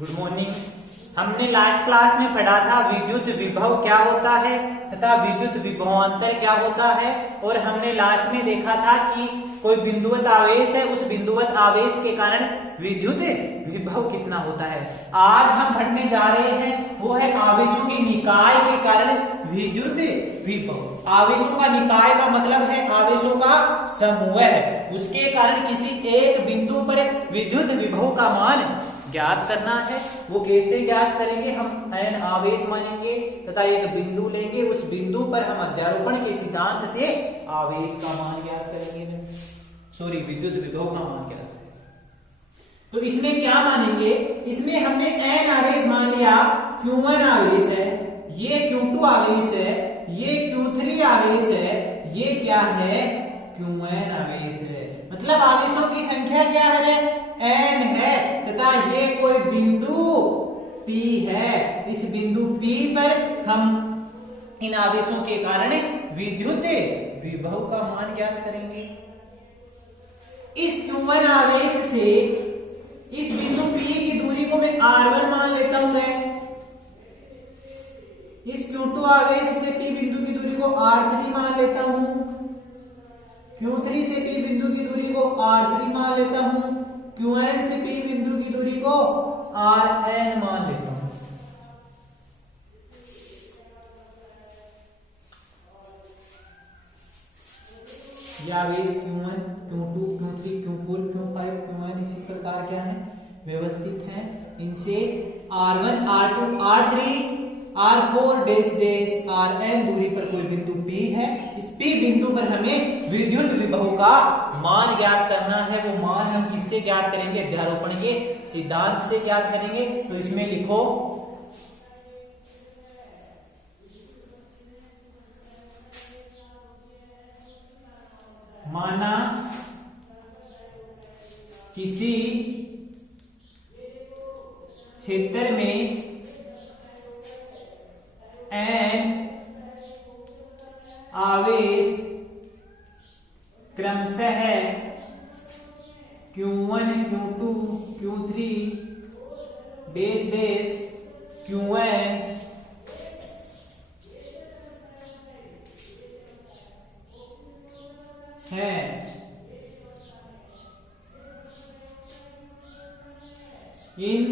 Good morning. हमने last class में पढ़ा था विद्युत विभव क्या होता है तथा विद्युत विभवांतर क्या होता है, और हमने लास्ट में देखा था कि कोई बिंदुवत आवेश है, उस बिंदुवत आवेश के कारण विद्युत विभव कितना होता है। आज हम पढ़ने जा रहे हैं वो है आवेशों के निकाय के कारण विद्युत विभव। आवेशों का निकाय का मतलब है आवेशों का समूह है, उसके कारण किसी एक बिंदु पर विद्युत विभव का मान ज्ञात करना है। वो कैसे ज्ञात करेंगे, हम n आवेश मानेंगे तथा एक बिंदु लेंगे, उस बिंदु पर हम अध्यारोपण के सिद्धांत से आवेश का मान ज्ञात करेंगे, विद्युत विभव का मान ज्ञात करेंगे। तो इसमें क्या मानेंगे, इसमें हमने n आवेश मान लिया, Q1 आवेश है, ये Q2 आवेश है, ये Q3 आवेश है, ये क्या है Qn आवेश है। मतलब आवेशों की संख्या क्या है, n है तथा ये कोई बिंदु P है। इस बिंदु P पर हम इन आवेशों के कारण विद्युत विभव का मान ज्ञात करेंगे। इस Q1 आवेश से इस बिंदु P की दूरी को मैं R1 मान लेता हूं रे। इस Q2 आवेश से P बिंदु की दूरी को R3 मान लेता हूं। Q3 से P बिंदु की दूरी को R3 मान लेता हूं। Qn से P बिंदु की दूरी को Rn मान लेता हूं। ये आवेश Q1, Q2, Q3, Q4, Q5, Qn इसी प्रकार क्या है, व्यवस्थित हैं। इनसे R1, R2, R3, R4 dash dash Rn दूरी पर कोई बिंदु P है। इस P बिंदु पर हमें विद्युत विभव का मान ज्ञात करना है। वो मान हम किससे ज्ञात करेंगे, अध्यारोपण के सिद्धांत से ज्ञात करेंगे। तो इसमें लिखो माना किसी क्षेत्र में n आवेश क्रमशः Q1, Q2, Q3 dash dash Qn है। इन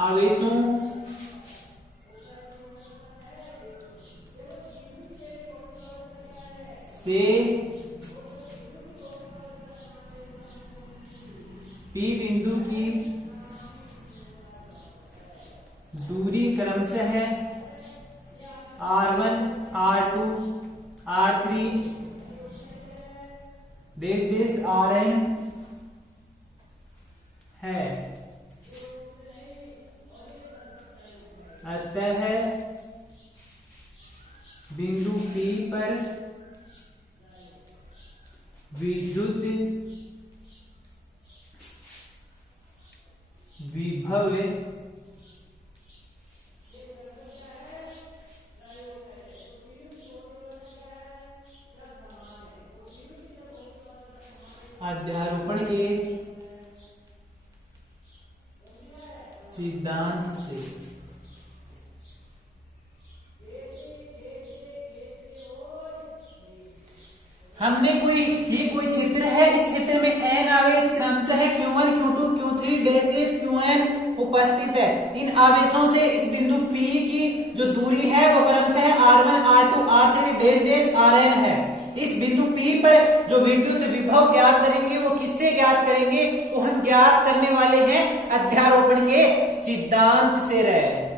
आवेशों से P बिंदु की दूरी क्रमशः R1, R2, R3 dash dash Rn है। अतः बिंदु P पर विद्युत विभव अध्यारोपण के सिद्धांत से हमने ये कोई क्षेत्र है, इस क्षेत्र में n आवेश क्रमशः Q1, Q2, Q3 dash dash Qn उपस्थित है। इन आवेशों से इस बिंदु P की जो दूरी है वो क्रमशः R1, R2, R3 dash dash Rn है। इस बिंदु P पर जो विद्युत विभव ज्ञात करेंगे वो किससे ज्ञात करेंगे, तो हम ज्ञात करने वाले हैं अध्यारोपण के सिद्धांत से रहे।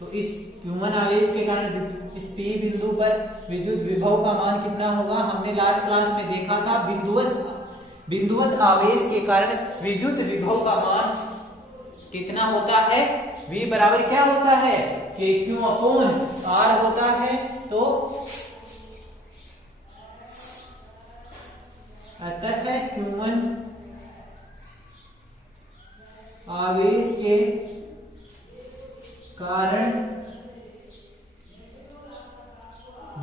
तो इस Q1 आवेश के कारण इस P बिंदु पर विद्युत विभव का मान कितना होगा, हमने लास्ट क्लास में देखा था बिंदुवत आवेश के कारण विद्युत विभव का मान कितना होता है, V बराबर क्या होता है, KQ अपॉन R होता है। तो अतः Q1 आवेश के कारण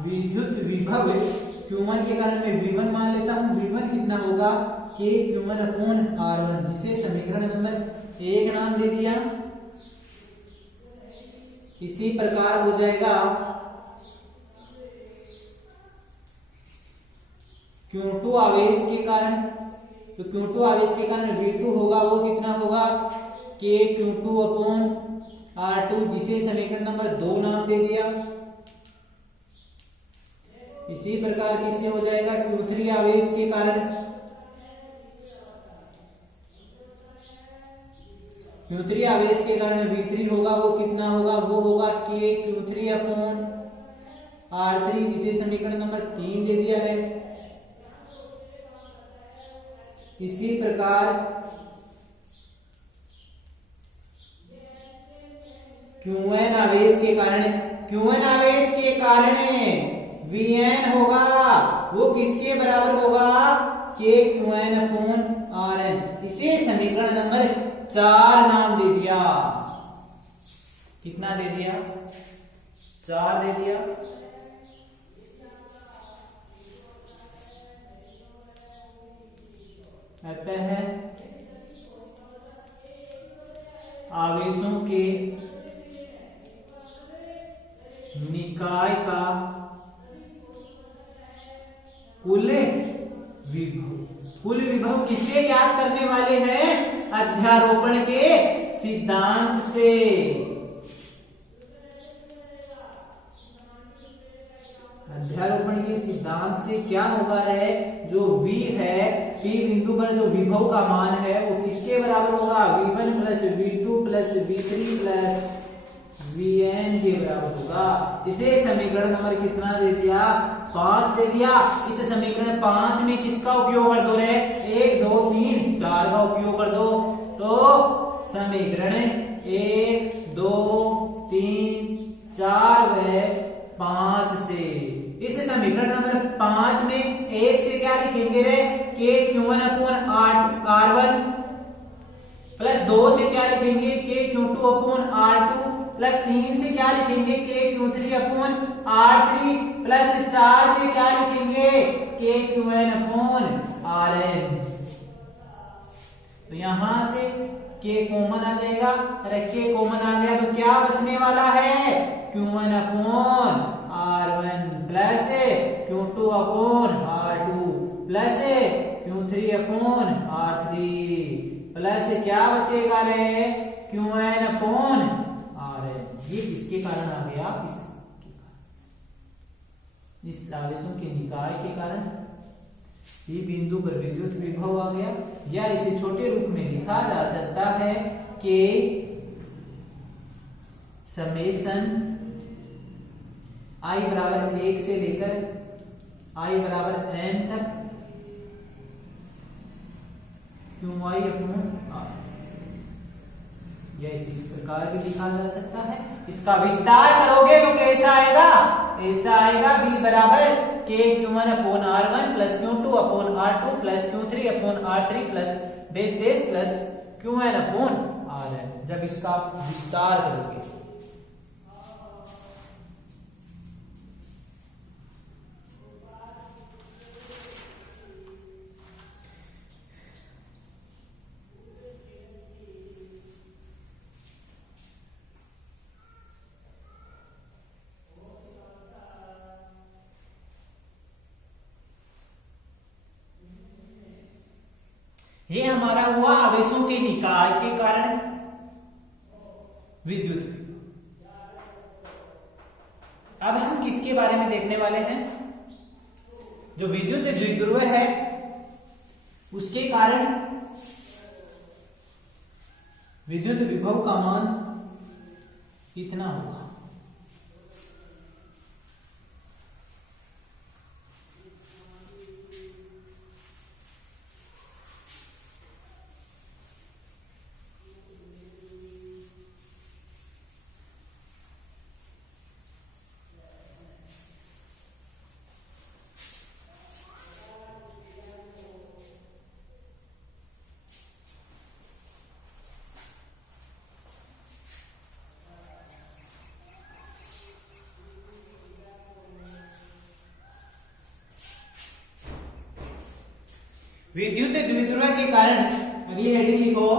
विद्युत विभव Q1 के कारण मैं V1 मान लेता हूं। V1 कितना होगा K Q1 अपॉन R1, जिसे समीकरण नंबर 1 नाम दे दिया। इसी प्रकार हो जाएगा Q2 आवेश के कारण, तो Q2 आवेश के कारण V2 होगा, वो कितना होगा K Q2 अपॉन R2, जिसे समीकरण नंबर 2 नाम दे दिया। इसी प्रकार किससे हो जाएगा Q3 आवेश के कारण, Q3 आवेश के कारण V3 होगा, वो कितना होगा, वो होगा K Q3 अपॉन R3, जिसे समीकरण नंबर 3 दे दिया है। इसी प्रकार Q1 आवेश के कारण, Q1 आवेश के कारण Vn होगा, वो किसके बराबर होगा K Q1 अपॉन Rn, इसे समीकरण नंबर 4 नाम दे दिया। कितना दे दिया, 4 दे दिया। अतः आवेशों के निकाय का कुल विभव किससे ज्ञात करने वाले हैं, अध्यारोपण के सिद्धांत से। अध्यारोपण के सिद्धांत से क्या होगा है, जो V है, P बिंदु पर जो विभव का मान है वो किसके बराबर होगा, V1 plus V2 plus V3 plus Vn के बराबर होगा। इसे समीकरण नंबर कितना दे दिया, 5 दे दिया। इस समीकरण 5 में किसका उपयोग कर दो रे, 1 2 3 4 का उपयोग कर दो, तो समीकरण 1 2 3 4 व 5 से, इस समीकरण नंबर 5 में 1 से क्या लिखेंगे रे, K Q1 upon R1 plus 2 से क्या लिखेंगे K Q2 upon R2 plus 3 से क्या लिखेंगे K Q3 upon R3 plus 4 से क्या लिखेंगे K Qn अपॉन Rn। तो यहां से K कॉमन आ जाएगा, अरे K कॉमन आ गया तो क्या बचने वाला है, Q1 upon R1 plus Q2 upon R2 plus Q3 upon R3 plus क्या बचेगा रे, Qn अपॉन Rn। ये किसके कारण आ गया, इस आवेशों के निकाय के कारण P बिंदु पर विद्युत विभव आ गया, या इसे छोटे रूप में लिखा जा सकता है कि समेशन I बराबर 1 से लेकर I बराबर n तक Qi अपॉन R, या इस प्रकार भी लिखा जा सकता है। इसका विस्तार करोगे तो कैसा आएगा, ऐसा आएगा V बराबर K Q1 upon R1 plus Q2 upon R2 plus Q3 upon R3 plus dash dash plus Qn upon Rn, जब इसका विस्तार करोगे। ये हमारा हुआ आवेशों के निकाय के कारण विद्युत। अब हम किसके बारे में देखने वाले हैं, जो विद्युत द्विध्रुव है उसके कारण विद्युत विभव का मान कितना होगा। विद्युत द्विध्रुव के कारण, अगली हेडिंग लिखो,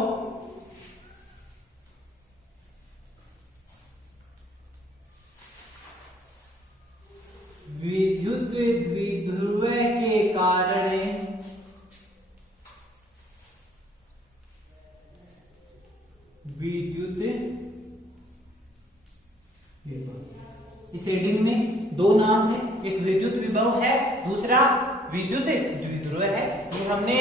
विद्युत द्विध्रुव के कारण विद्युत, इस हेडिंग में दो नाम है, एक विद्युत विभव है, दूसरा विद्युत द्विध्रुव है। ये हमने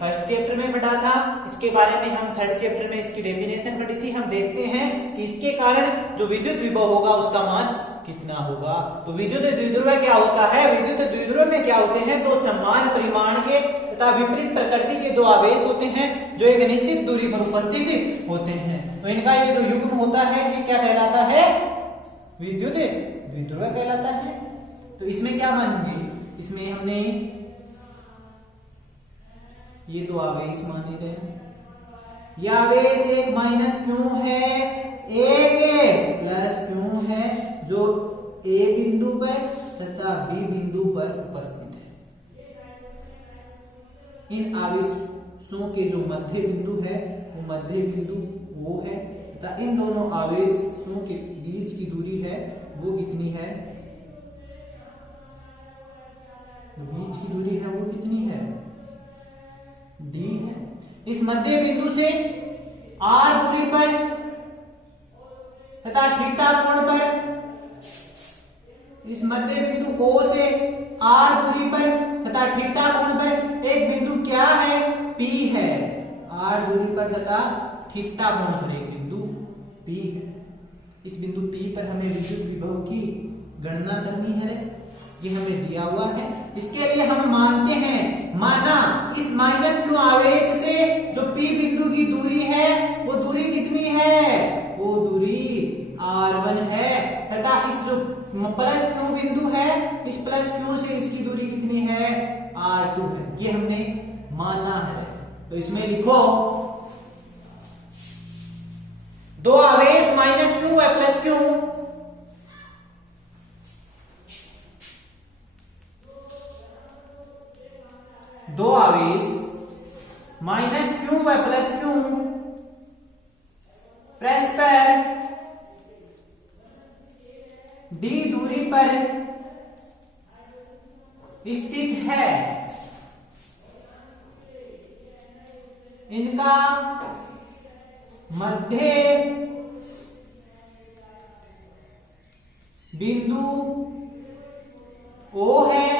फर्स्ट चैप्टर में पढ़ा था, इसके बारे में हम थर्ड चैप्टर में इसकी डेफिनेशन पढ़ी थी। हम देखते हैं कि इसके कारण जो विद्युत विभव होगा उसका मान कितना होगा। तो विद्युत द्विध्रुव क्या होता है? विद्युत द्विध्रुव में क्या होते हैं? दो समान परिमाण के तथा विपरीत प्रकृति के दो आवेश होते हैं जो एक निश्चित दूरी पर उपस्थित होते हैं। तो इनका ये जो युग्म होता है ये क्या कहलाता है? विद्युत द्विध्रुव कहलाता है। तो इसमें क्या मानेंगे? इसमें हमने ये दो आवेश माने गए। यह आवेश एक माइनस क्यू है, एक प्लस क्यू है, जो ए बिंदु पर तथा बी बिंदु पर उपस्थित है। इन आवेशों के जो मध्य बिंदु है वो मध्य बिंदु वो है तथा इन दोनों आवेशों के बीच की दूरी है वो कितनी है? बीच की दूरी है वो कितनी है? डी है। इस मध्य बिंदु से आर दूरी पर तथा थीटा कोण पर, इस मध्य बिंदु O से आर दूरी पर तथा थीटा कोण पर एक बिंदु क्या है? P है। आर दूरी पर तथा थीटा कोण पर एक बिंदु P है। इस बिंदु P पर हमें विद्युत विभव की गणना करनी है, ये हमें दिया हुआ है। इसके लिए हम मानते हैं, माना इस माइनस क्यू आवेश से जो P बिंदु की दूरी है वो दूरी कितनी है? वो दूरी R1 है तथा इस जो प्लस क्यू बिंदु है इस प्लस क्यू से इसकी दूरी कितनी है? R2 है। ये हमने माना है। तो इसमें लिखो दो आवेश माइनस क्यू व प्लस क्यू दो आवेश माइनस क्यू व प्लस क्यू परस्पर d दूरी पर स्थित है। इनका मध्य बिंदु O है।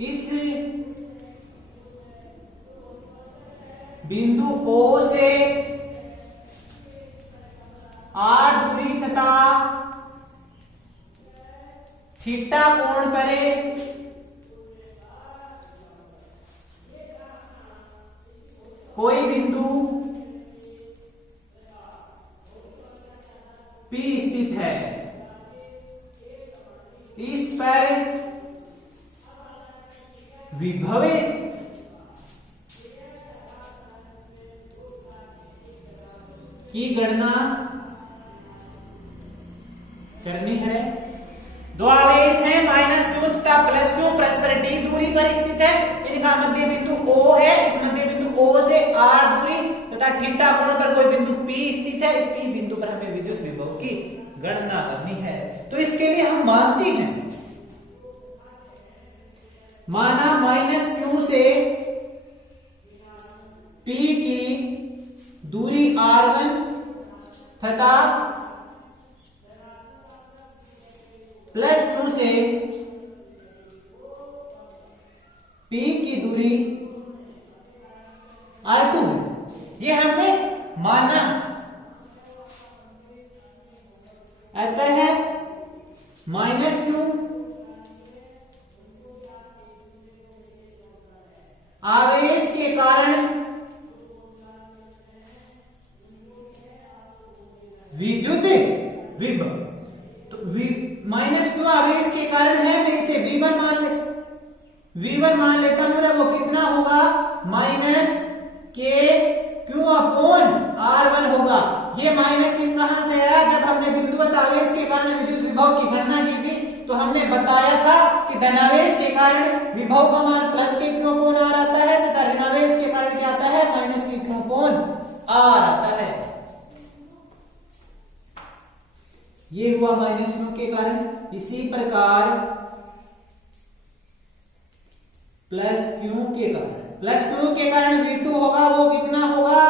इस बिंदु O से R दूरी तथा थीटा कोण पर कोई बिंदु P स्थित है। इस पर विभव की गणना करनी है। दो आवेश हैं माइनस क्यू तथा प्लस क्यू परस्पर d दूरी पर स्थित है। इनका मध्य बिंदु O है। इस मध्य बिंदु O से R दूरी तथा थीटा कोण पर कोई बिंदु P स्थित है। इस P बिंदु पर हमें विद्युत विभव की गणना करनी है। तो इसके लिए हम मानते हैं, माना माइनस क्यू से P की दूरी R1 तथा प्लस क्यू से P की दूरी R2 है। ये हमने माना। अतः माइनस क्यू आवेश के कारण विद्युत विभव, तो माइनस क्यू आवेश के कारण है, मैं इसे V1 मान लेता हूं। वो कितना होगा? माइनस के क्यू अपॉन R1 होगा। ये माइनस चिन्ह कहां से आया? जब हमने बिंदुवत आवेश के कारण विद्युत विभव की गणना की थी तो हमने बताया था कि धनावेश के कारण कारण विभव का मान प्लस के क्यू अपॉन आर आता है तथा ऋणावेश के कारण क्या आता है माइनस के क्यू अपॉन आर आता है। ये हुआ माइनस क्यू के कारण। इसी प्रकार प्लस क्यू के कारण V2 होगा, वो कितना होगा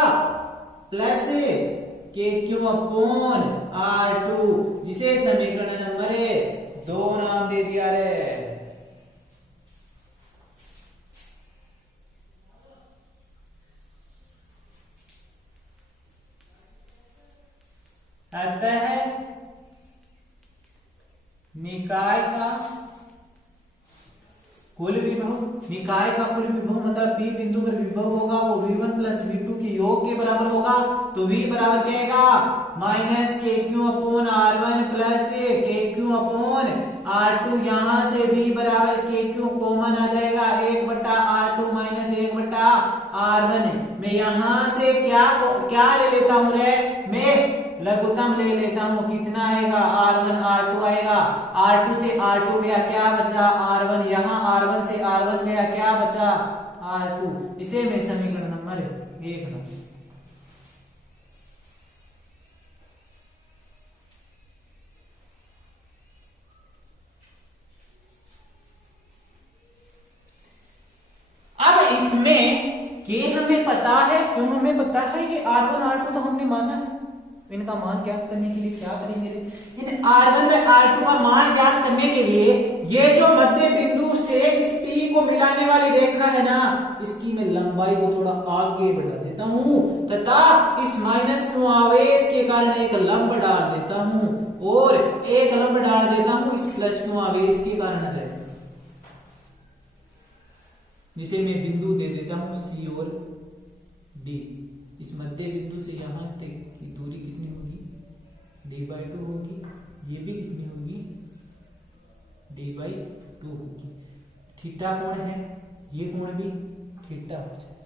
प्लस के क्यू अपॉन R2, जिसे समीकरण नंबर 2 नाम दे दिया रे। अतः निकाय का कुल विभव, निकाय का कुल विभव मतलब P बिंदु पर विभव होगा वो V1 प्लस V2 के योग के बराबर होगा। तो V बराबर क्या आएगा माइनस के क्यू अपॉन R1 प्लस के क्यू अपॉन R2। यहां से V बराबर के क्यू कॉमन आ जाएगा 1/R2 माइनस 1/R1। मैं यहां से क्या ले लेता हूं रे, मैं लघुत्तम ले लेता हूं। कितना आएगा R1 R2 आएगा। R2 से R2 गया, क्या बचा R1। यहां R1 से R1 गया, क्या बचा R2। इसे मैं समीकरण नंबर 1 लूं। अब इसमें के हमें पता है, क्यों हमें पता है, ये R1 R2 तो हमने माना है। इनका मान ज्ञात करने के लिए क्या करेंगे, R1 में R2 का मान ज्ञात करने के लिए ये जो मध्य बिंदु से इस P को मिलाने वाली रेखा है ना, इसकी मैं लंबाई को थोड़ा आगे बढ़ा देता हूं तथा इस माइनस क्यू आवेश के कारण एक लंब डाल देता हूं और एक लंब डाल देता हूं इस प्लस क्यू आवेश के कारण, जिसे मैं बिंदु दे देता हूं C और D। इस मध्य बिंदु से यहां तक की दूरी कितनी होगी D/2 होगी। ये भी कितनी होगी D/2 होगी। थीटा कोण है, ये कोण भी थीटा हो जाए।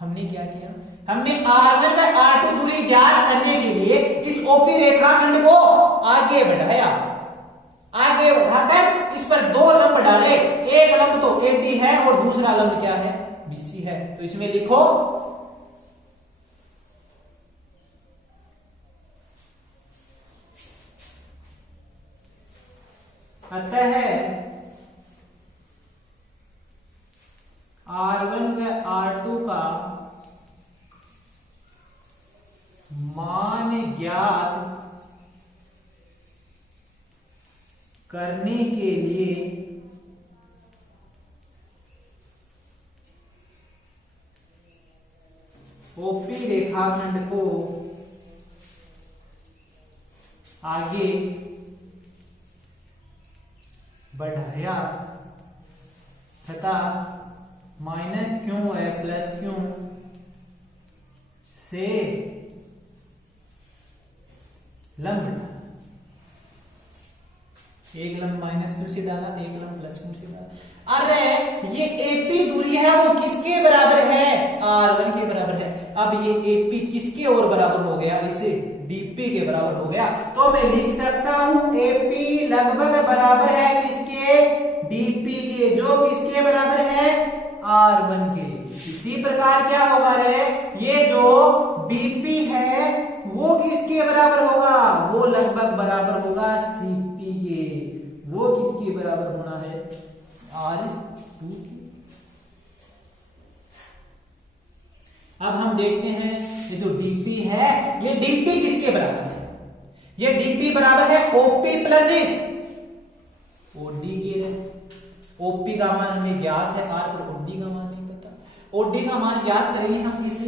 हमने क्या किया, हमने R1 में R2 दूरी ज्ञात करने के लिए इस OP रेखाखंड को आगे बढ़ाया। आगे बढ़ाकर इस पर दो लंब डाले, एक लंब तो AD है और दूसरा लंब क्या है BC है। तो इसमें लिखो अतः R1 व R2 का मान ज्ञात करने के लिए OP रेखाखंड को आगे बढ़ाया तथा माइनस क्यू है प्लस क्यू से लंब डाला। एक लंब माइनस क्यू से डाला, एक लंब प्लस क्यू से डाला। अरे ये AP दूरी है वो किसके बराबर है R1 के बराबर है। अब ये AP किसके और बराबर हो गया, इसे DP के बराबर हो गया। तो मैं लिख सकता हूं AP लगभग बराबर है किसके DP के, जो किसके बराबर है R1 के। इसी प्रकार क्या होगा रे, ये जो BP है वो किसके बराबर होगा, वो लगभग बराबर होगा CP के। वो किसके बराबर होना है R2 के। अब हम देखते हैं ये जो DP है, ये DP किसके बराबर है, ये DP बराबर है OP प्लस OD के। OP का मान हमें ज्ञात है, R पर OD का मान नहीं पता। OD का मान ज्ञात करेंगे हम इस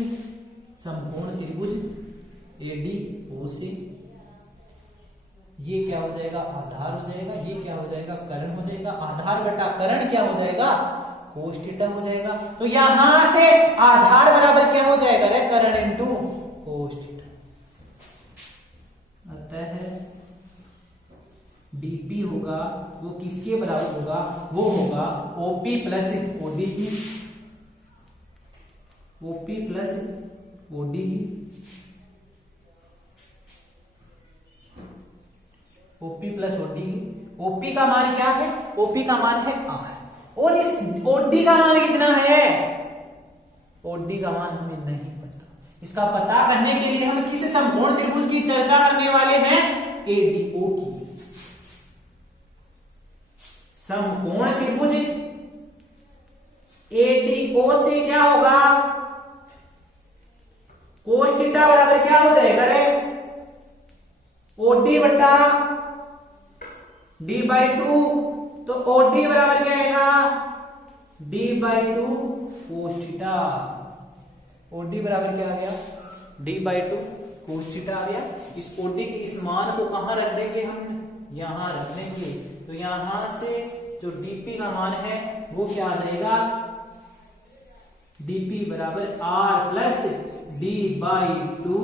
समकोण त्रिभुज ADO से। ये क्या हो जाएगा आधार हो जाएगा, ये क्या हो जाएगा कर्ण हो जाएगा। आधार बटा कर्ण क्या हो जाएगा कोस थीटा हो जाएगा। तो यहां से आधार बराबर क्या हो जाएगा रे कर्ण इनटू कोस थीटा। अतः DP होगा वो किसके बराबर होगा, वो होगा OP प्लस OD की, OP प्लस OD की, OP प्लस OD की। ओपी का मान क्या है, ओपी का मान है आर, और इस ओडी का मान कितना है, ओडी का मान हमें नहीं पता। इसका पता करने के लिए हम किस समकोण त्रिभुज की चर्चा करने वाले हैं, एडीओ की। समकोण त्रिभुज एडीओ से क्या होगा, कोस थीटा बराबर क्या हो जाएगा रे, ओडी बटा डी बाई टू, तो ओडी बराबर क्या आएगा, D by two cos theta. OD बराबर क्या आ गया, D by two cos theta आ गया। इस ओडी के इस मान को कहां रख देंगे, हम यहां रख देंगे। तो यहां से जो डीपी का मान है वो क्या आ जाएगा, डीपी बराबर R plus D by two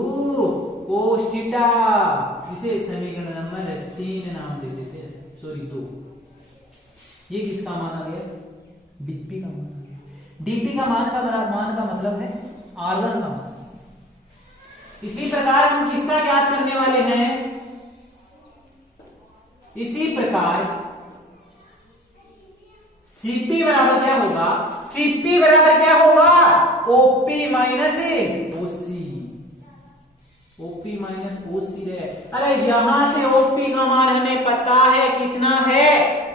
cos theta. इसे समीकरण नंबर 3 नाम दे देते हैं, सॉरी 2। ये किसका मान आ गया, डीपी का मान आ गया। डीपी का मान का मतलब है R1 का मान। इसी प्रकार हम किसका ज्ञात करने वाले हैं, इसी प्रकार सीपी बराबर क्या होगा, सीपी बराबर क्या होगा, ओपी माइनस ओसी, ओपी माइनस ओसी है। अरे यहां से ओपी का मान हमें पता है कितना है,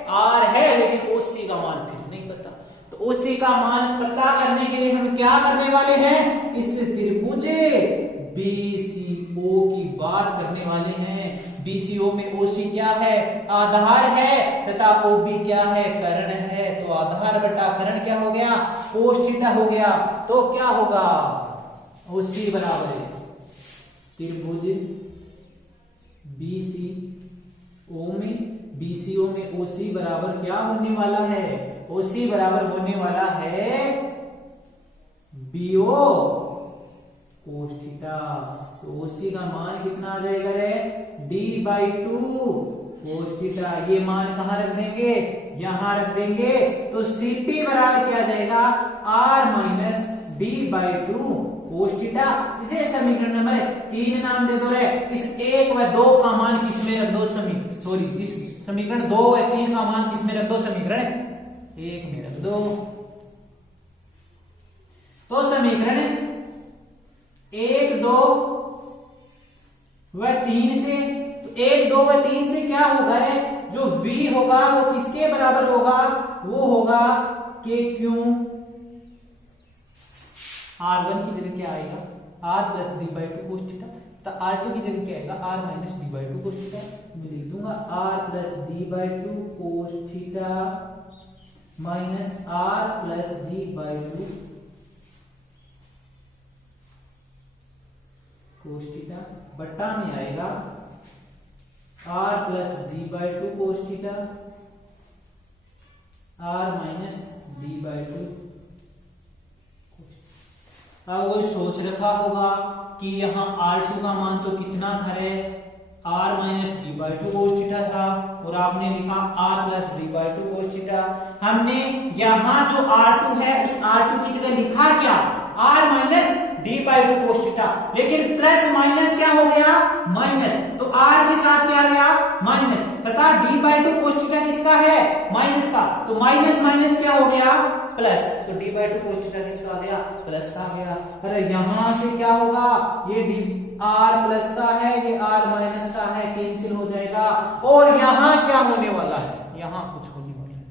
आर है, लेकिन ओसी का मान फिर नहीं पता। तो ओसी का मान पता करने के लिए हम क्या करने वाले हैं, इस त्रिभुज बीसीओ की बात करने वाले हैं। बीसीओ में ओसी क्या है, आधार है, तथा ओबी क्या है, कर्ण है। तो आधार बटा कर्ण क्या हो गया, कोस थीटा हो गया। तो क्या होगा, ओसी बराबर है त्रिभुज बीसीओ में ओसी बराबर क्या होने वाला है, ओसी बराबर होने वाला है बीओ कोस थीटा। तो ओसी का मान कितना आ जाएगा रे, D by two cos theta. ये मान कहां रख देंगे, यहां रख देंगे। तो सीपी बराबर क्या आ जाएगा, R minus D by two cos theta. इसे समीकरण नंबर 3 नाम दे दो रे। इस 1 व 2 का मान किसमें रख दो, इस समीकरण 2 व 3 का मान किसमें रख दो, समीकरण 1 में रख दो। तो समीकरण 1, 2 व 3 से, 1, 2 व 3 से क्या होगा रे, जो v होगा वो किसके बराबर होगा, वो होगा के क्यू। R1 की जगह क्या आएगा, R plus D by two cos theta. तो R2 की जगह क्या आएगा, R minus D by two cos theta. मैं लिख दूंगा R plus D by two cos theta minus R plus D by two cos theta बट्टा में आएगा R plus D by two cos theta R minus D by to. अब वो सोच रखा होगा कि यहाँ R2 का मान तो कितना था रे, R minus D by two cos theta था, और आपने लिखा R plus D by two cos theta. हमने यहाँ जो R2 है उस R2 की जगह लिखा क्या, R minus D by two cos theta, लेकिन प्लस माइनस क्या हो गया, माइनस। तो R के साथ क्या आ गया, माइनस, तथा D by two cos theta किसका है, माइनस का। तो माइनस माइनस क्या हो गया, प्लस। तो D by two cos theta किसका आ गया, प्लस का आ गया। अरे यहां से क्या होगा, ये डी आर प्लस का है, ये आर माइनस का है, कैंसिल हो जाएगा। और यहां क्या होने वाला है, यहां कुछ होने वाला है,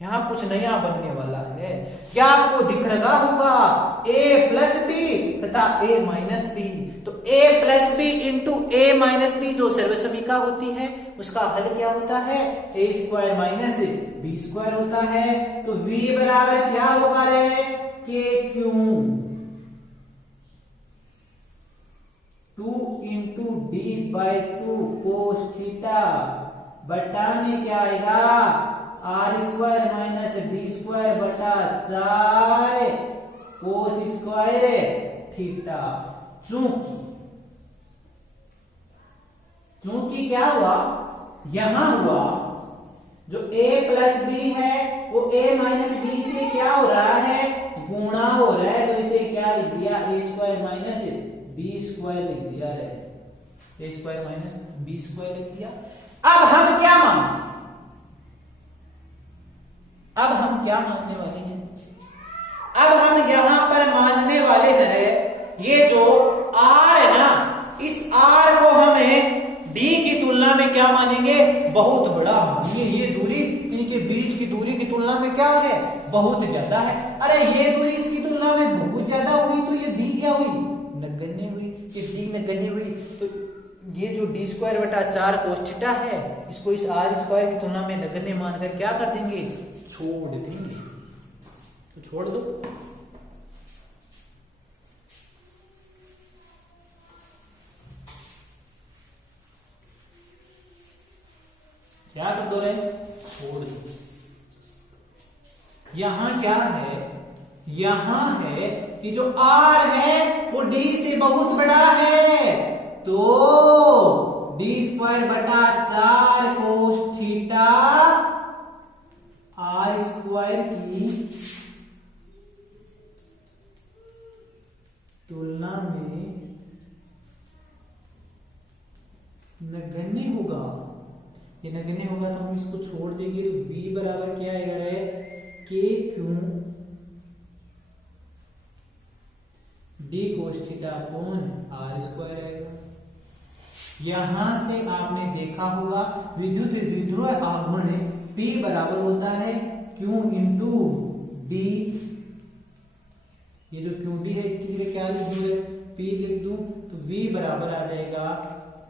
यहां कुछ नया बनने वाला है। क्या आपको दिख रहा होगा, a प्लस बी तथा a माइनस बी। तो a plus B into a minus B जो सर्वसमीका होती है, उसका हल क्या होता है, a square minus B square होता है। तो v बराबर क्या होगा रे, K Q 2 into D by two cos theta बटा में क्या आएगा, R square minus D square बटा 4 कोस स्क्वायर थीटा। चूंकि क्या हुआ, यहां हुआ जो a प्लस बी है वो a माइनस बी से क्या हो रहा है, गुणा हो रहा है। तो इसे क्या लिख दिया, a square minus B square लिख दिया, a square minus B square लिख दिया। अब हम क्या मानते हैं? अब हम क्या मानने वाले हैं? अब हम यहां पर मानने वाले हैं ये जो R है ना, इस R को हमें D की तुलना में क्या मानेंगे? बहुत बड़ा मानेंगे। ये दूरी इनके बीच की दूरी की तुलना में क्या है? बहुत ज्यादा है। अरे ये दूरी इसकी तुलना में बहुत ज्यादा हुई तो ये D क्या हुई? नगण्य हुई। ये D नगण्य हुई तो ये जो d स्क्वायर बटा 4 कोस थीटा है इसको इस r स्क्वायर की तुलना में नगण्य मानकर क्या कर देंगे? छोड़ देंगे। तो छोड़ दो। क्या कर दो रे? छोड़ दो। यहां क्या है? यहां है कि जो r है वो d से बहुत बड़ा है, तो d स्क्वायर बटा 4 कोस थीटा r स्क्वायर की तुलना में नगण्य होगा। ये नगण्य होगा तो हम इसको छोड़ देंगे तो v बराबर क्या आएगा रे? k Q d cos theta upon r square आएगा। यहां से आपने देखा होगा विद्युत द्विध्रुव आघूर्ण P बराबर होता है Q इंटू डी। ये जो QD है इसकी जगह क्या लिख दूं? P लिख दूं तो V बराबर आ जाएगा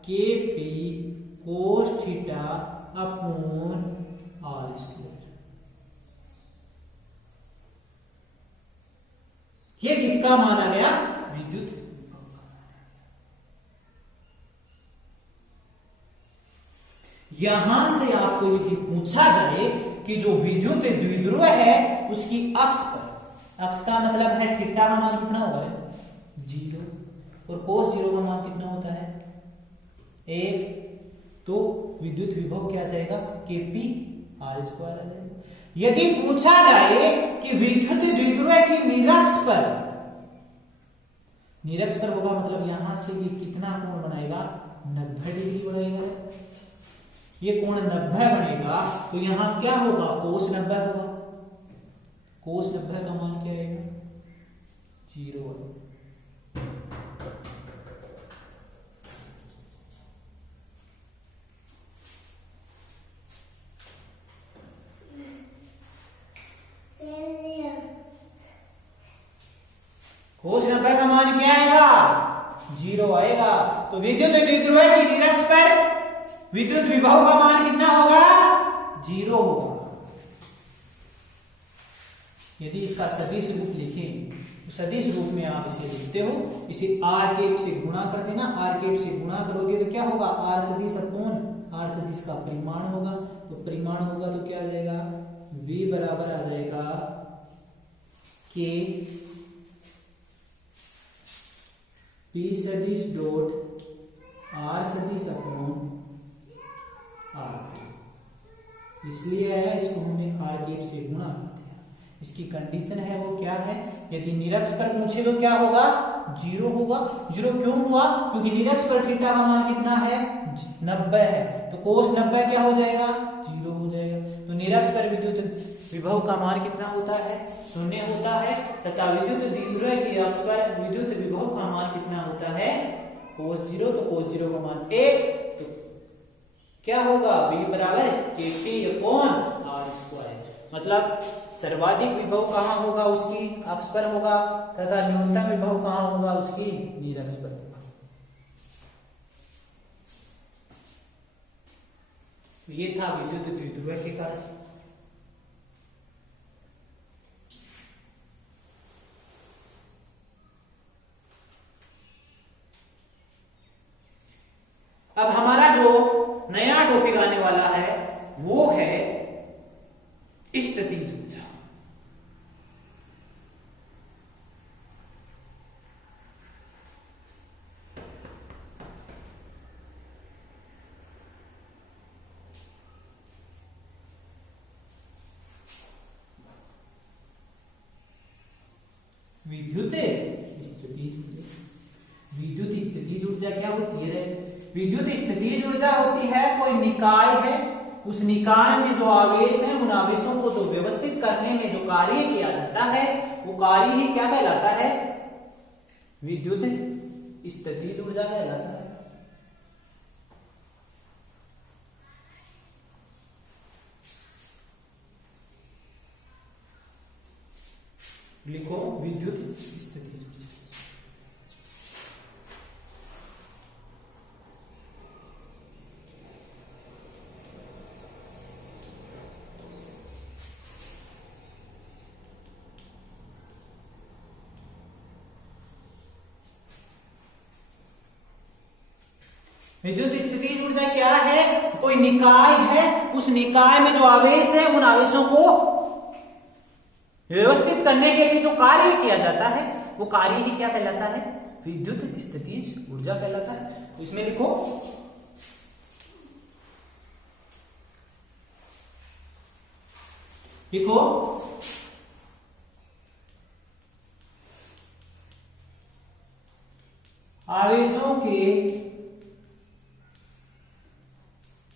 KP cos theta upon R square. ये किसका माना गया? विद्युत। यहां से आपको यदि पूछा जाए कि जो विद्युत द्विध्रुव है उसकी अक्ष पर, अक्ष का मतलब है थीटा का मान कितना होगा? 0। और कोस 0 का मान कितना होता है? 1। तो विद्युत विभव क्या आ जाएगा? KP R स्क्वायर आ जाएगा। यदि पूछा जाए कि विद्युत द्विध्रुव की निरक्ष पर, निरक्ष पर होगा मतलब यहां से भी कितना कोण बनाएगा? 90 डिग्री बनाएगा। ये कोण 90 बनेगा तो यहां क्या होगा? कोस 90 होगा। कोस 90 का मान क्या आएगा? 0। कोस 90 का मान क्या आएगा? 0 आएगा। तो विद्युत द्विध्रुव की निरक्ष पर विद्युत विभव का मान कितना होगा? 0 होगा। यदि इसका सदिश रूप लिखें तो सदिश रूप में आप इसे लिखते हो, इसे r कैप से गुणा कर देना। r कैप से गुणा करोगे तो क्या होगा? r सदिश अपॉन r सदिश का परिमाण होगा। तो परिमाण होगा तो क्या आ जाएगा? v बराबर आ जाएगा k p सदिश डॉट r सदिश अपॉन r। इसलिए आया, इसको हमने r कैप से गुणा कर दिया। इसकी कंडीशन है वो क्या है? यदि निरक्ष पर पूछे तो क्या होगा? 0 होगा। 0 क्यों हुआ? क्योंकि निरक्ष पर थीटा का मान कितना है? 90 है। तो कोस 90 क्या हो जाएगा? 0 हो जाएगा। तो निरक्ष पर विद्युत विभव का मान कितना होता है? 0 होता है। तथा विद्युत द्विध्रुव की अक्ष पर विद्युत विभव का मान कितना होता है? कोस 0। तो कोस 0 का मान 1। तो क्या होगा? v बराबर KP अपॉन R स्क्वायर। मतलब सर्वाधिक विभव कहां होगा? उसकी अक्ष पर होगा। तथा न्यूनतम विभव कहां होगा? उसकी निरक्ष पर होगा। तो ये था विद्युत द्विध्रुव के कारण। अब हमारा जो नया टॉपिक आने वाला है वो है स्थितिज ऊर्जा। विद्युत स्थितिज ऊर्जा। विद्युत स्थितिज ऊर्जा क्या होती है? विद्युत स्थितिज ऊर्जा होती है कोई निकाय है, उस निकाय में जो आवेश है उन आवेशों को जो व्यवस्थित करने में जो कार्य किया जाता है वो कार्य ही क्या कहलाता है, विद्युत स्थितिज ऊर्जा कहलाता है। लिखो विद्युत स्थितिज ऊर्जा। विद्युत स्थितिज ऊर्जा क्या है, कोई निकाय है, उस निकाय में जो आवेश है उन आवेशों को व्यवस्थित करने के लिए जो कार्य किया जाता है वो कार्य ही क्या कहलाता है, विद्युत स्थितिज ऊर्जा कहलाता है। तो इसमें लिखो लिखो आवेशों के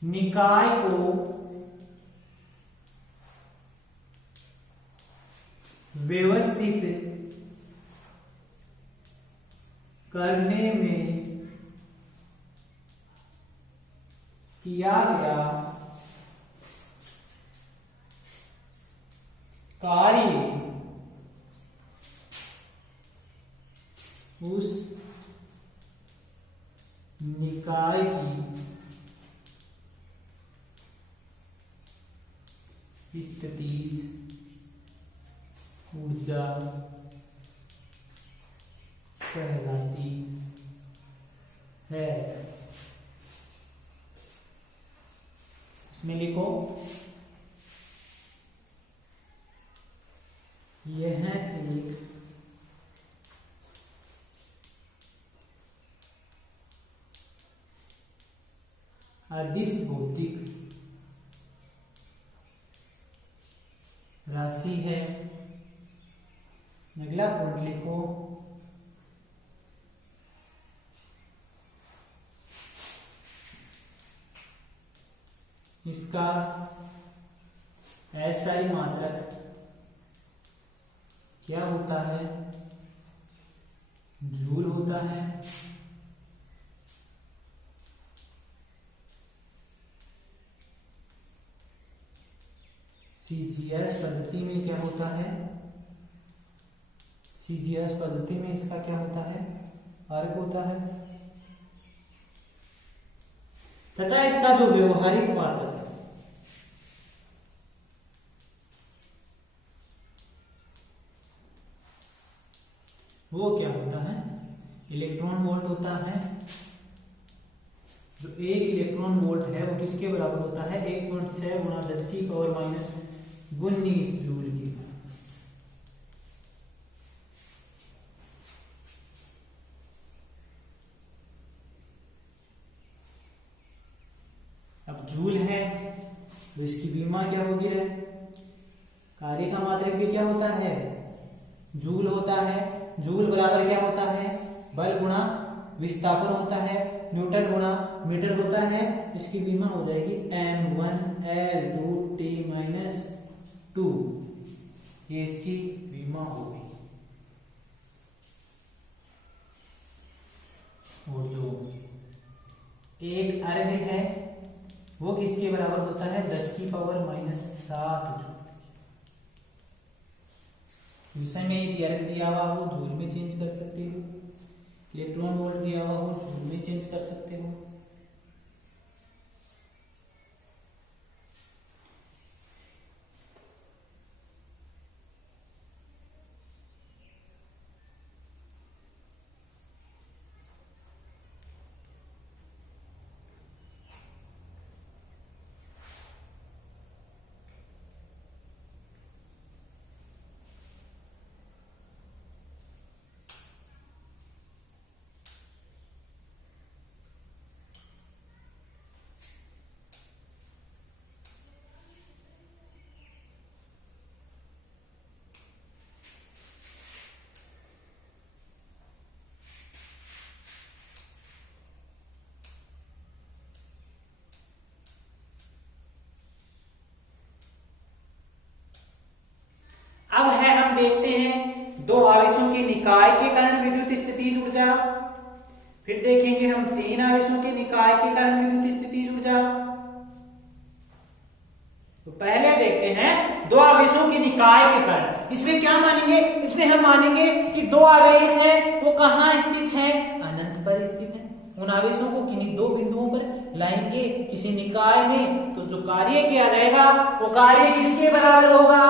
निकाय को व्यवस्थित करने में किया गया कार्य उस निकाय की स्थितिज ऊर्जा कहलाती है। इसमें लिखो यह एक अदिश भौतिक राशि है। अगला पॉइंट लिखो इसका SI मात्रक क्या होता है, जूल होता है। CGS पद्धति में क्या होता है, CGS पद्धति में इसका क्या होता है, अर्क होता है तथा इसका जो व्यवहारिक मात्रक है वो क्या होता है, इलेक्ट्रॉन वोल्ट होता है। जो एक इलेक्ट्रॉन वोल्ट है वो किसके बराबर होता है, 1.6 गुणा 10 की पावर माइनस 19 जूल की। अब जूल है तो इसकी बीमा क्या होगी रे, कार्य का मात्रक भी क्या होता है, जूल होता है। जूल बराबर क्या होता है, बल गुणा विस्थापन होता है, न्यूटन गुणा मीटर होता है। इसकी बीमा हो जाएगी m1L2T-2, ये इसकी बीमा होगी। और जो एक अर्घ है वो किसके बराबर होता है, 10 की पावर माइनस 7 जूल। विषय में यदि अर्घ दिया हुआ हो जूल में चेंज कर सकते हो, इलेक्ट्रॉन वोल्ट दिया हुआ हो जूल में चेंज कर सकते हो। फिर देखेंगे हम तीन आवेशों के निकाय के कारण विद्युत स्थितिज ऊर्जा। तो पहले देखते हैं दो आवेशों के निकाय के कारण। इसमें क्या मानेंगे, इसमें हम मानेंगे कि दो आवेश है वो कहाँ स्थित है, अनंत पर स्थित है। उन आवेशों को किन्हीं दो बिंदुओं पर लाएंगे किसी निकाय में, तो जो कार्य किया जाएगा वो कार्य किसके बराबर होगा,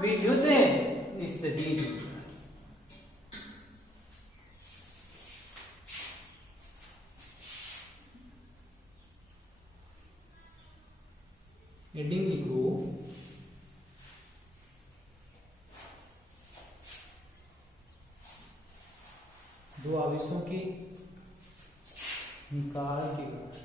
विद्युत स्थितिज। हेडिंग लिखो, दो आवेशों के निकाय के कारण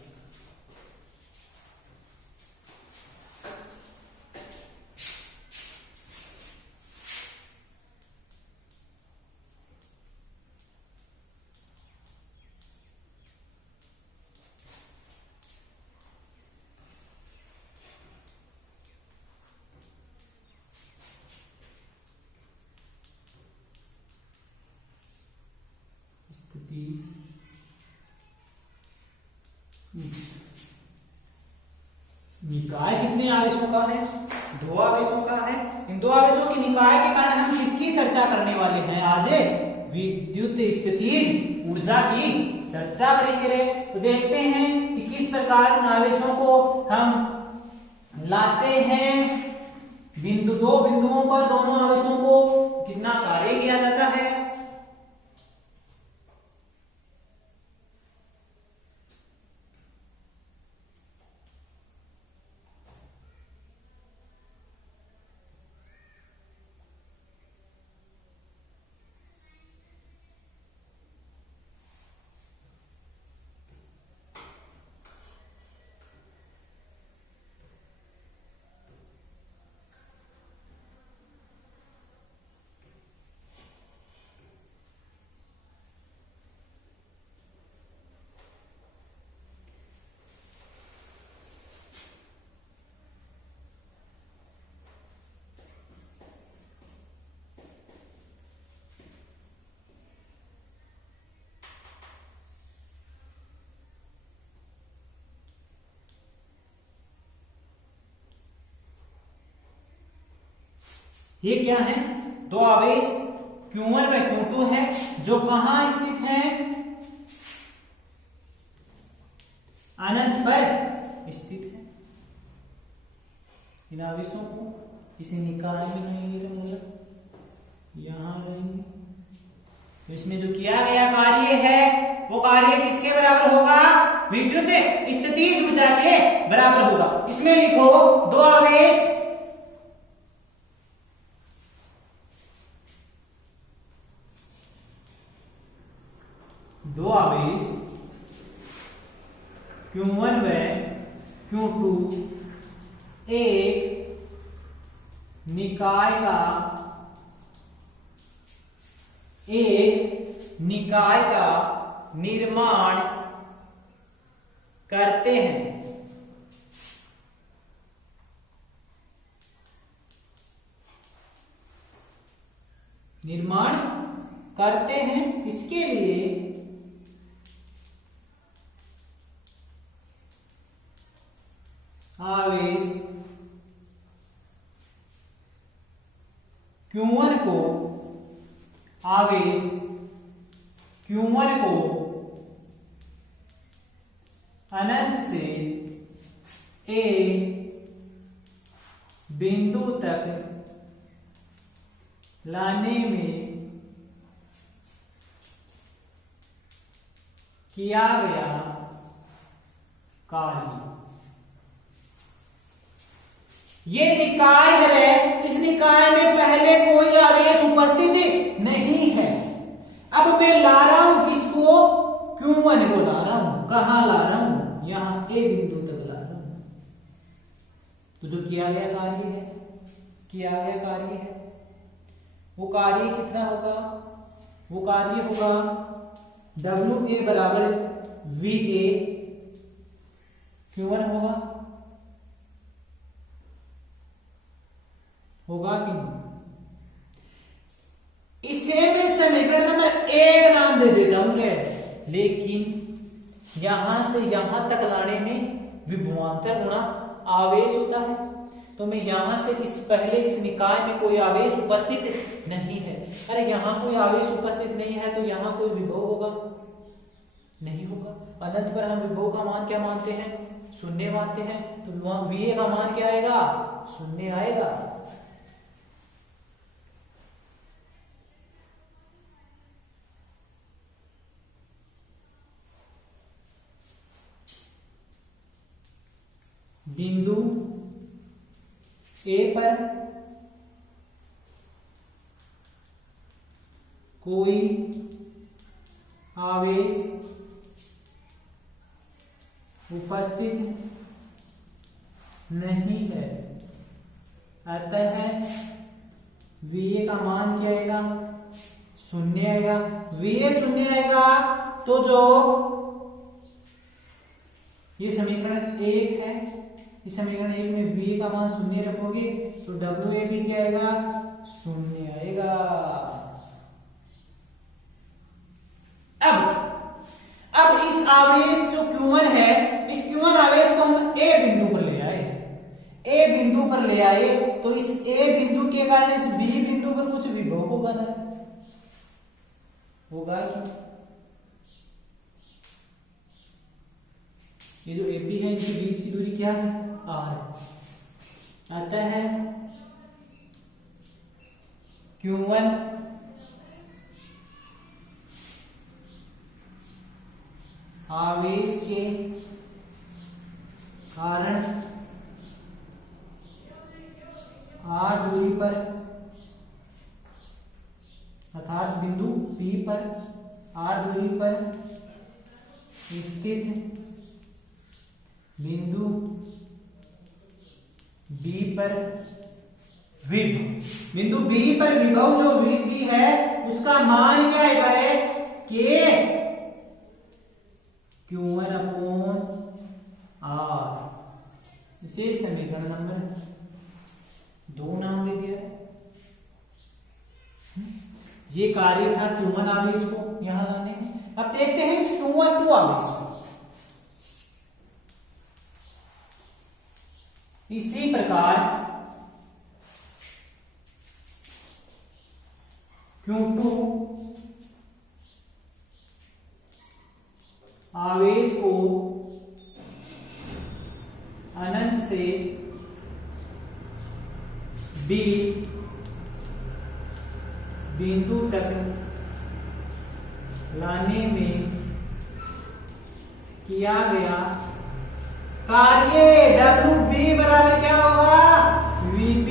निकाय कितने आवेशों का है, दो आवेशों का है। इन दो आवेशों के निकाय के कारण हम किसकी चर्चा करने वाले हैं, आज विद्युत स्थितिज ऊर्जा की चर्चा करेंगे रे। तो देखते हैं कि किस प्रकार उन आवेशों को हम लाते हैं बिंदु, दो बिंदुओं पर दोनों आवेशों को कितना कार्य किया जाता है। ये क्या है, दो आवेश Q1 व Q2 है जो कहां स्थित है, अनंत पर स्थित है। इन आवेशों को किसी निकाय में लाएंगे, मतलब यहां लाएंगे, तो इसमें जो किया गया कार्य है वो कार्य किसके बराबर होगा, विद्युत स्थितिज ऊर्जा के बराबर होगा। इसमें लिखो दो आवेश Q1 व Q2 एक निकाय का निर्माण करते हैं। निर्माण करते हैं, इसके लिए आवेश Q1 को अनंत से A बिंदु तक लाने में किया गया कार्य। ये निकाय है, इस निकाय में पहले कोई आवेश उपस्थित नहीं है। अब मैं ला रहा हूं किसको, Q1 को ला रहा हूं। कहां ला रहा हूं, यहां A बिंदु तक ला रहा हूं। तो जो किया गया कार्य है वो कार्य कितना होगा, वो कार्य होगा WA बराबर VA Q1 होगा कि नहीं। इसे मैं समीकरण नंबर 1 नाम दे देता हूं। लेकिन यहां से यहां तक लाने में विभवांतर गुणा आवेश होता है। तो मैं यहां से इस निकाय में कोई आवेश उपस्थित नहीं है। अरे यहां कोई आवेश उपस्थित नहीं है तो यहां कोई विभव होगा? नहीं होगा। अनंत पर हम विभव का मान क्या मानते हैं? शून्य मानते हैं। तो वहां VA का मान क्या आएगा? शून्य आएगा। बिंदु A पर कोई आवेश उपस्थित नहीं है, अतः VA का मान क्या आएगा? शून्य आएगा। VA शून्य आएगा तो जो ये समीकरण 1 है, इस समीकरण 1 में V का मान शून्य रखोगे तो WA भी क्या आएगा? शून्य आएगा। अब इस आवेश जो Q1 है, इस Q1 आवेश को हम A बिंदु पर ले आए। A बिंदु पर ले आए तो इस A बिंदु के कारण इस B बिंदु पर कुछ विभव होगा ना? होगा कि ये जो AB है इनके बीच की दूरी क्या है? R। अतः Q1 आवेश के कारण R दूरी पर अर्थात बिंदु P पर R दूरी पर स्थित बिंदु B पर विभव, बिंदु B पर विभव जो V है उसका मान क्या है? K Q1 upon R। इसे समीकरण नंबर 2 नाम दे दिया। ये कार्य था Q1 आवेश को यहां लाने में। अब देखते हैं इस Q1 2 आवेश को। इसी प्रकार Q2 आवेश को अनंत से B बिंदु तक लाने में किया गया कार्य WB बराबर क्या होगा? VB।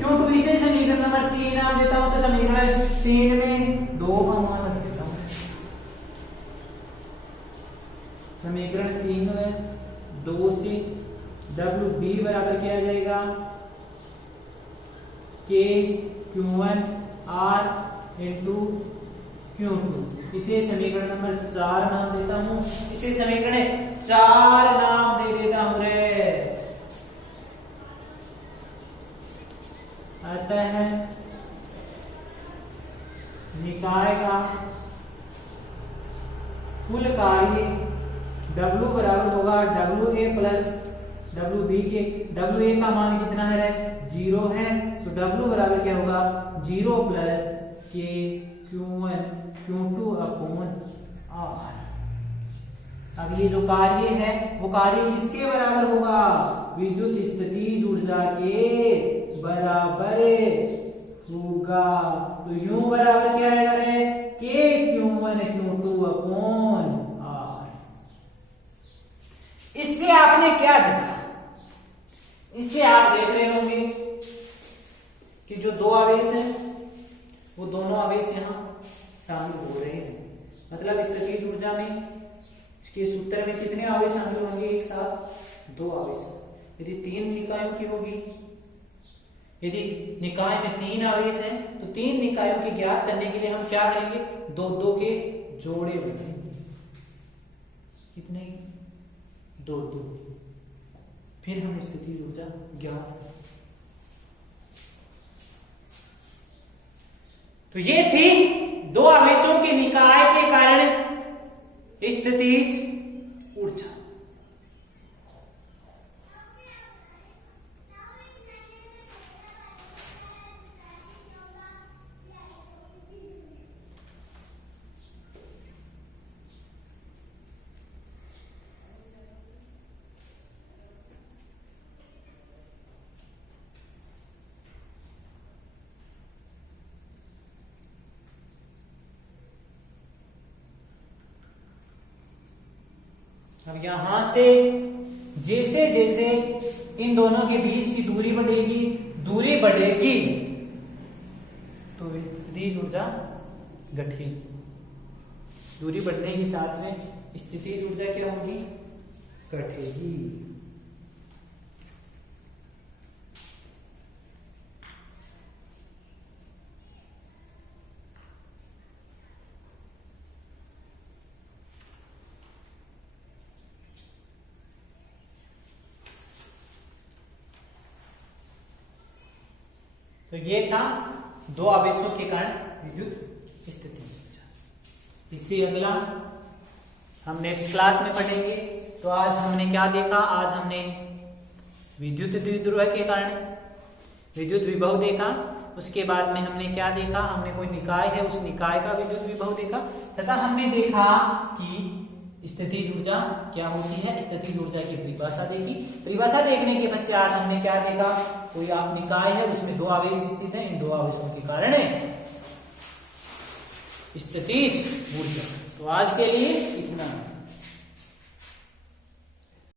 Q2 इसे समीकरण नंबर 3 नाम देता हूं, तो समीकरण 3 में 2 का मान रख देता हूं। समीकरण 3 में 2 से WB बराबर किया जाएगा K Q1 R into Q2। इसे समीकरण नंबर 4 नाम देता हूं। इसे समीकरण 4 नाम दे देता हूं रे। अतः निकाय का कुल कार्य W बराबर होगा WA प्लस WB के। WA का मान कितना है? 0 है, तो W बराबर क्या होगा? 0 plus K Q1 Q2 upon R। अब ये जो कार्य है वो कार्य किसके बराबर होगा? विद्युत स्थितिज ऊर्जा के बराबर होगा। तो यूं बराबर क्या आएगा रे? K Q1 Q2 upon R। इससे आपने क्या देखा? इससे आप देख रहे होंगे कि जो 2 आवेश हैं वो दोनों आवेश यहां शामिल हो रहे हैं। मतलब स्थितिज ऊर्जा में इसके सूत्र में कितने आवेश शामिल होंगे? एक साथ 2 आवेश। यदि 3 निकायों की होगी, यदि निकाय में 3 आवेश हैं तो 3 निकायों की ज्ञात करने के लिए हम क्या करेंगे? 2-2 के जोड़े बनाएंगे। कितने? 2-2। फिर हम स्थितिज ऊर्जा ज्ञात। तो ये थी 2 आवेशों के निकाय के कारण स्थितिज ऊर्जा। अब यहां से जैसे जैसे इन दोनों के बीच की दूरी बढ़ेगी तो स्थितिज ऊर्जा घटेगी। दूरी बढ़ने के साथ में स्थितिज ऊर्जा क्या होगी? घटेगी। तो ये था दो आवेशों के कारण विद्युत स्थिति ऊर्जा। इससे अगला हम नेक्स्ट क्लास में पढ़ेंगे। तो आज हमने क्या देखा? आज हमने विद्युत द्विध्रुव के कारण विद्युत विभव देखा। उसके बाद में हमने क्या देखा? हमने कोई निकाय है, उस निकाय का विद्युत विभव देखा तथा हमने देखा कि स्थितिज ऊर्जा क्या होती है, स्थितिज ऊर्जा की परिभाषा देखी। परिभाषा देखने के पश्चात हमने क्या देखा? कोई आप निकाय है, उसमें दो आवेश स्थित हैं, इन दो आवेशों के कारण स्थितिज ऊर्जा। तो आज के लिए इतना।